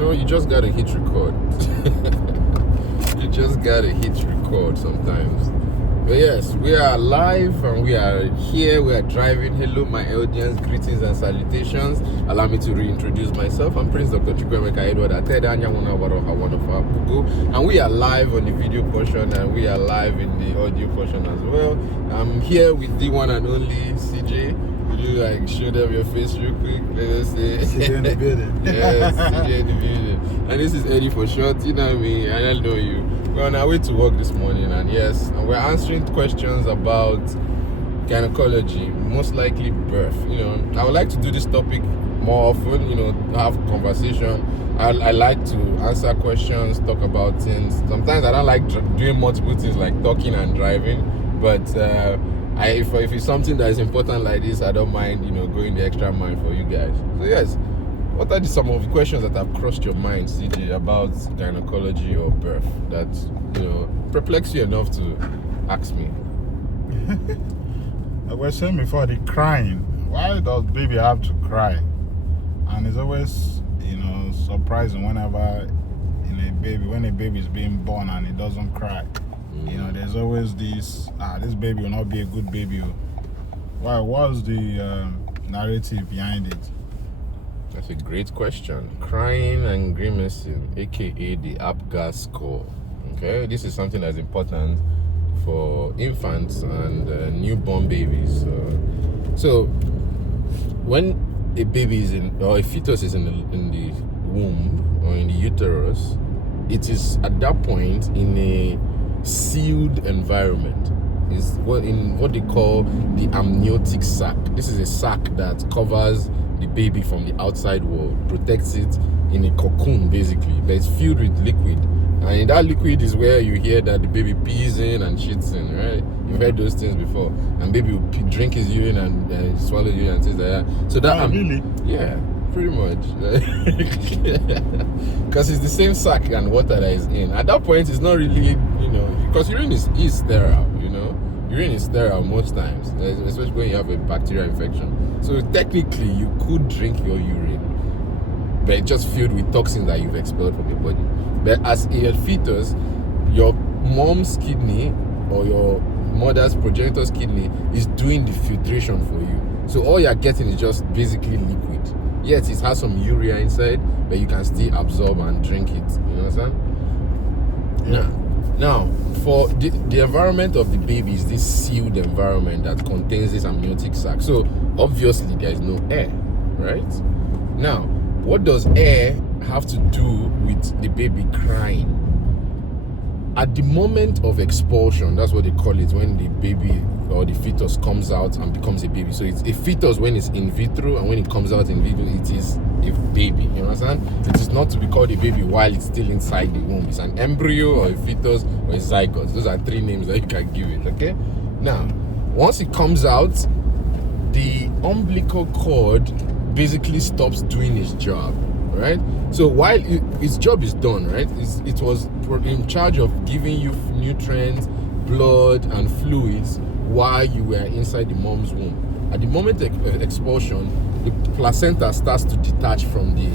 No, you just gotta hit record. You just gotta hit record sometimes. But yes, we are live and we are here. We are driving. Hello, my audience. Greetings and salutations. Allow me to reintroduce myself. I'm Prince Dr. Chukwemeka Edward Ateda, and we are live on the video portion and we are live in the audio portion as well. I'm here with the one and only CJ. Will you like show them your face real quick? Let us say CJ in the building. Yes, CJ in the building. And this is Eddy for short. You know me, and I know you. We're on our way to work this morning, and yes, and we're answering questions about gynecology, most likely birth. You know, I would like to do this topic more often. You know, have conversation. I like to answer questions, talk about things. Sometimes I don't like doing multiple things like talking and driving, but if it's something that is important like this, I don't mind, you know, going the extra mile for you guys. So yes, what are some of the questions that have crossed your mind, CJ, about gynecology or birth that, you know, perplex you enough to ask me? I was saying before, the crying. Why does baby have to cry? And it's always, you know, surprising whenever when a baby is being born and it doesn't cry. You know, there's always this baby will not be a good baby. Why? What's the narrative behind it? That's a great question. Crying and grimacing, aka the Apgar score. Okay, this is something that's important for infants and newborn babies. So when a baby is or a fetus is in the womb or in the uterus, it is at that point in a sealed environment. Is what they call the amniotic sac. This is a sac that covers the baby from the outside world, protects it in a cocoon basically, but it's filled with liquid. And in that liquid is where you hear that the baby pees in and shits in, right? You've heard those things before. And baby will drink his urine and swallow urine and things like that. So that really? Yeah, pretty much. Because it's the same sac and water that is in. At that point, it's not really, you know, because urine is sterile, you know. Urine is sterile most times, especially when you have a bacterial infection. So technically, you could drink your urine, but it's just filled with toxins that you've expelled from your body. But as a fetus, your mom's kidney or your mother's progenitor's kidney is doing the filtration for you. So all you're getting is just basically liquid. Yes, it has some urea inside, but you can still absorb and drink it. You understand? Yeah. Now, for the environment of the baby is this sealed environment that contains this amniotic sac. So obviously there is no air, right? Now, what does air have to do with the baby crying? At the moment of expulsion, that's what they call it, when the baby or the fetus comes out and becomes a baby. So it's a fetus when it's in vitro, and when it comes out in vitro, it is a baby. You understand? It is not to be called a baby while it's still inside the womb. It's an embryo or a fetus or a zygote. Those are three names that you can give it, okay? Now, once it comes out, the umbilical cord basically stops doing its job, right? So while its job is done, right, it was in charge of giving you nutrients, blood, and fluids while you were inside the mom's womb. At the moment of expulsion, the placenta starts to detach from the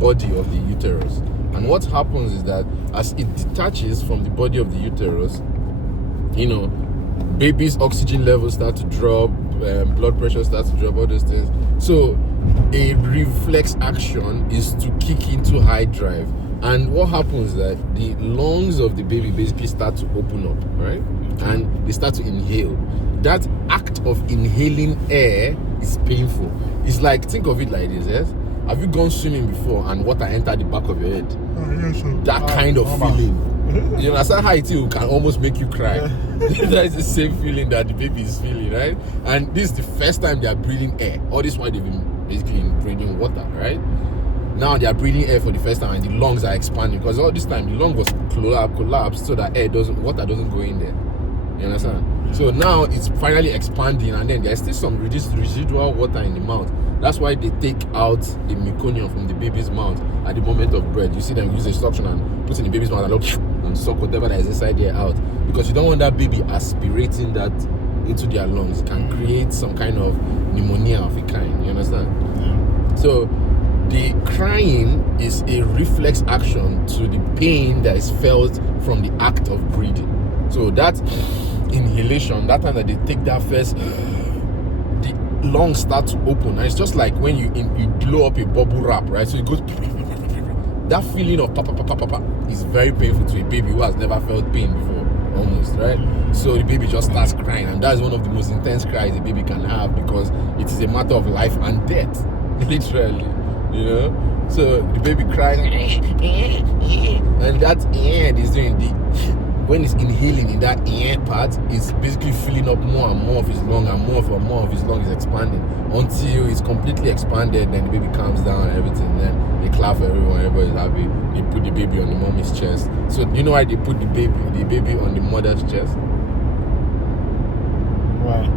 body of the uterus. And what happens is that as it detaches from the body of the uterus, you know, baby's oxygen levels start to drop, blood pressure starts to drop, all those things. So a reflex action is to kick into high drive. And what happens is that the lungs of the baby basically start to open up, right? And they start to inhale. That act of inhaling air is painful. It's like, think of it like this, yes? Have you gone swimming before and water entered the back of your head? Yes, sir. That kind of feeling. You understand how it can almost make you cry? That is the same feeling that the baby is feeling, right? And this is the first time they are breathing air. All this while they've been basically breathing water, right? Now they are breathing air for the first time and the lungs are expanding, because all this time the lung was collapsed so that water doesn't go in there. You understand? So now it's finally expanding, and then there's still some residual water in the mouth. That's why they take out the meconium from the baby's mouth at the moment of birth. You see them use a suction and put in the baby's mouth and suck whatever that is inside there out, because you don't want that baby aspirating that into their lungs. It can create some kind of pneumonia of a kind. You understand? Yeah. So the crying is a reflex action to the pain that is felt from the act of breathing. So that inhalation, that time that they take that first, the lungs start to open, and it's just like when you blow up a bubble wrap, right? So it goes. That feeling of papa is very painful to a baby who has never felt pain before, almost, right? So the baby just starts crying, and that's one of the most intense cries a baby can have, because it is a matter of life and death, literally, you know. So the baby cries, and that is doing the. When it's inhaling in that part, it's basically filling up more and more of his lung, and more of his lung is expanding until it's completely expanded. Then the baby calms down and everything. Then they clap for everyone, everybody's happy. They put the baby on the mommy's chest. So you know why they put the baby on the mother's chest? Why?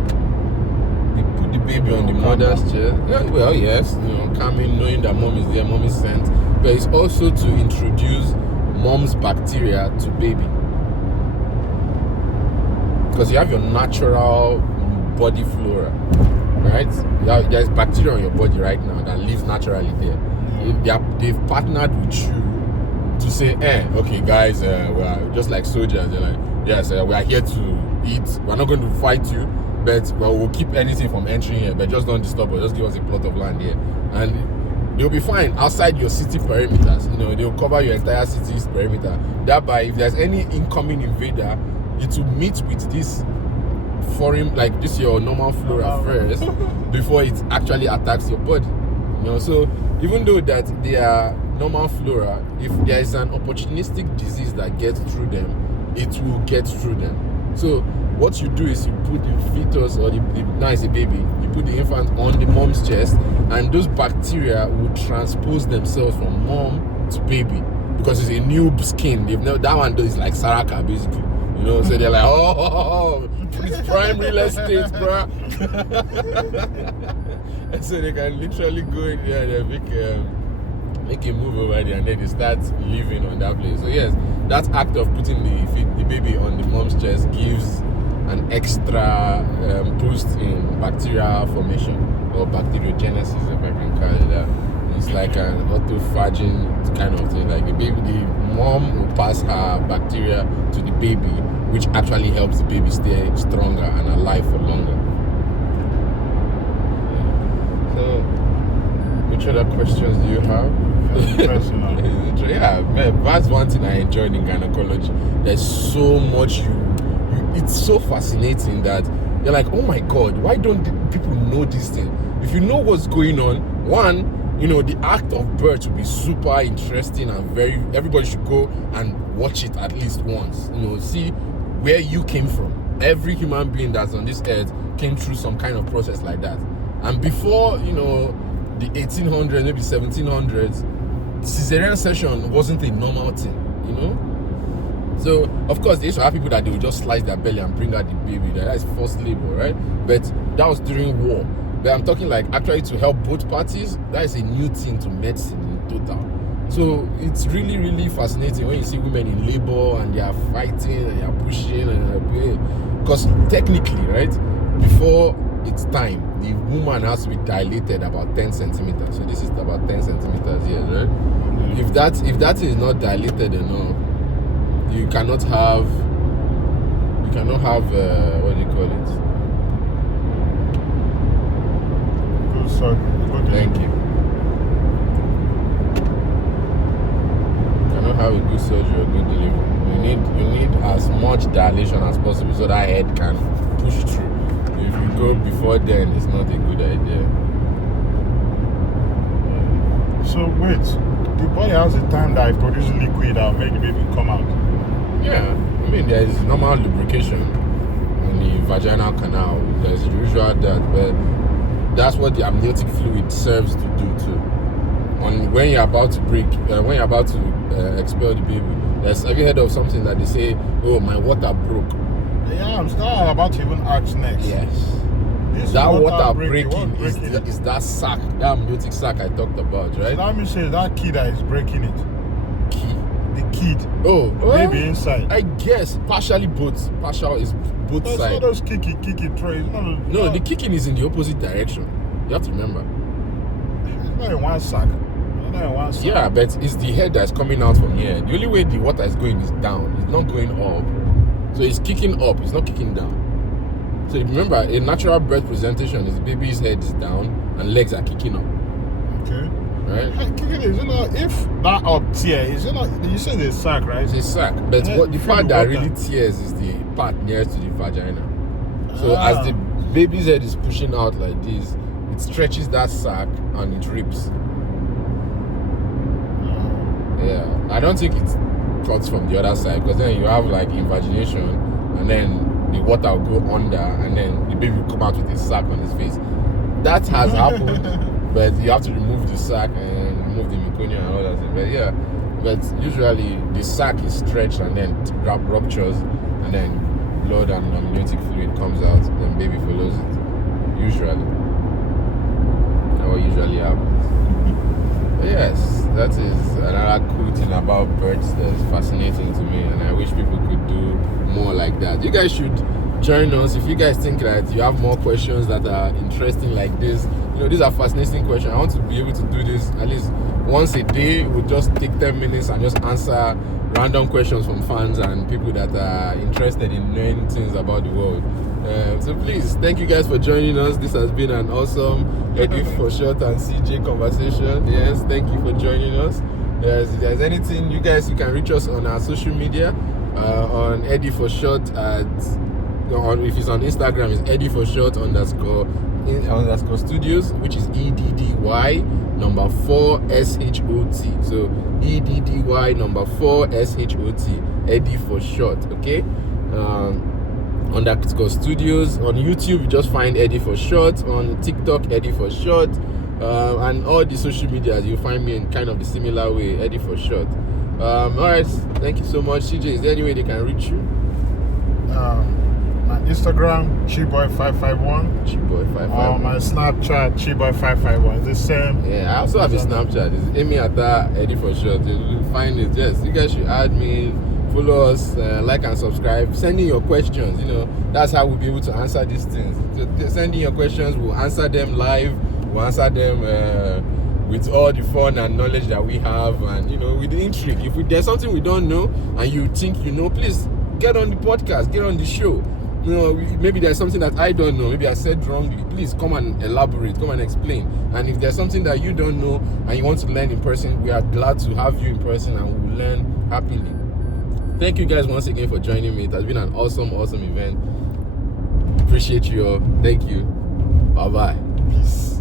They put the baby on the mother's chest. Yeah, well, yes, you know, calming, knowing that mom is there, mom is sent. But it's also to introduce mom's bacteria to baby. Because you have your natural body flora, right? There's bacteria on your body right now that lives naturally there. They've partnered with you to say, okay, guys, we're just like soldiers. They're like, yes, we are here to eat. We're not going to fight you, but we'll keep anything from entering here. But just don't disturb us. Just give us a plot of land here, and they'll be fine outside your city perimeters. You know, they'll cover your entire city's perimeter. Thereby, if there's any incoming invader, it will meet with this foreign, like this your normal flora first before it actually attacks your body. You know, so even though that they are normal flora, if there is an opportunistic disease that gets through them, it will get through them. So what you do is you put the fetus, or now it's a baby, you put the infant on the mom's chest, and those bacteria will transpose themselves from mom to baby, because it's a new skin. That one is like Saraka basically. You know, so they're like, oh, it's prime real estate, bro. And so they can literally go in there and make a move over there, and then they start living on that place. So yes, that act of putting the baby on the mom's chest gives an extra boost in bacterial formation, or bacteriogenesis, if I can call it that. It's like an autophagy kind of thing. Like the mom will pass her bacteria to the baby, which actually helps the baby stay stronger and alive for longer. So, which other questions do you have? Yeah, man, that's one thing I enjoyed in gynecology. There's so much it's so fascinating that you're like, oh my God, why don't people know this thing? If you know what's going on, one, you know, the act of birth will be super interesting, and everybody should go and watch it at least once. You know, see where you came from. Every human being that's on this earth came through some kind of process like that. And before, you know, the 1800s, maybe 1700s, cesarean section wasn't a normal thing, you know? So, of course, they used to have people that they would just slice their belly and bring out the baby. That is forced labor, right? But that was during war. But I'm talking like actually to help both parties. That is a new thing to medicine in total. So it's really, really fascinating when you see women in labor and they are fighting and they are pushing and because technically, right, before it's time, the woman has to be dilated about 10 centimeters. So this is about 10 centimeters here, right? If that is not dilated enough, you cannot have what do you call it? Thank you. Cannot have a good surgery or good delivery. You need as much dilation as possible so that head can push through. If you go before then, it's not a good idea. So wait, the body has a time that it produces liquid that will make the baby come out. Yeah, I mean there is normal lubrication in the vaginal canal. There's usual that, but that's what the amniotic fluid serves to do too. And when you're about to expel the baby, have you heard of something that they say, oh, my water broke? Yeah, I'm still about to even ask next. Yes. That water breaking is that sac, that amniotic sac I talked about, right? So that means that kid that is breaking it. Key? The kid. Oh, baby inside. I guess partially both. Partial is both sides. It's not those kicky trays. No, the kicking is in the opposite direction. You have to remember. It's not in one sack. You know, one side. Yeah, but it's the head that's coming out from here. The only way the water is going is down. It's not going up. So it's kicking up. It's not kicking down. So remember, a natural birth presentation is the baby's head is down and legs are kicking up. Okay. Right? Hey, you know, if that up tear is, you know, you said it's sack, right? It's a sac. But Yeah, what the feel part the that water. really tears is the part nearest to the vagina. So as the baby's head is pushing out like this, it stretches that sac and it rips. Yeah, I don't think it cuts from the other side, because then you have like invagination and then the water will go under and then the baby will come out with a sac on his face. That has happened, but you have to remove the sac and remove the meconium and all that thing. But yeah, but usually the sac is stretched and then ruptures and then blood and amniotic fluid comes out, then baby follows it. Usually. That's what usually happens. Yes, that is another cool thing about birds that's fascinating to me, and I wish people could do more like that. You guys should join us if you guys think that you have more questions that are interesting like this. You know, these are fascinating questions. I want to be able to do this at least once a day. We'll just take 10 minutes and just answer random questions from fans and people that are interested in knowing things about the world. So please, thank you guys for joining us. This has been an awesome Eddy for Short and CJ conversation. Yes, thank you for joining us. Yes, if there's anything, you guys, you can reach us on our social media, on Eddy for Short if it's on Instagram, it's Eddy for Short _ studios, which is EDDY number 4 SHOT. So EDDY number 4 SHOT, Eddy for Short. Okay. _ studios. On YouTube, you just find Eddy for Short. On TikTok, Eddy for Short. And all the social medias, you find me in kind of the similar way, Eddy for Short. Alright, thank you so much. CJ, is there any way they can reach you? My Instagram, Chiboy551. Chiboy551. My Snapchat, Chiboy551. It's the same. Yeah, I also have a Snapchat. It's Amy Atta, Eddy for Short. You'll find it. Yes, you guys should add me, follow us, like and subscribe. Send in your questions. You know, that's how we'll be able to answer these things. So send in your questions. We'll answer them live. We'll answer them with all the fun and knowledge that we have, and you know, with the intrigue. If there's something we don't know and you think you know, please get on the podcast, get on the show. You know, maybe there's something that I don't know, maybe I said wrongly. Please come and elaborate, come and explain. And if there's something that you don't know and you want to learn in person, we are glad to have you in person and we'll learn happily. Thank you guys once again for joining me. It has been an awesome event. Appreciate you all. Thank you. Bye bye. Peace.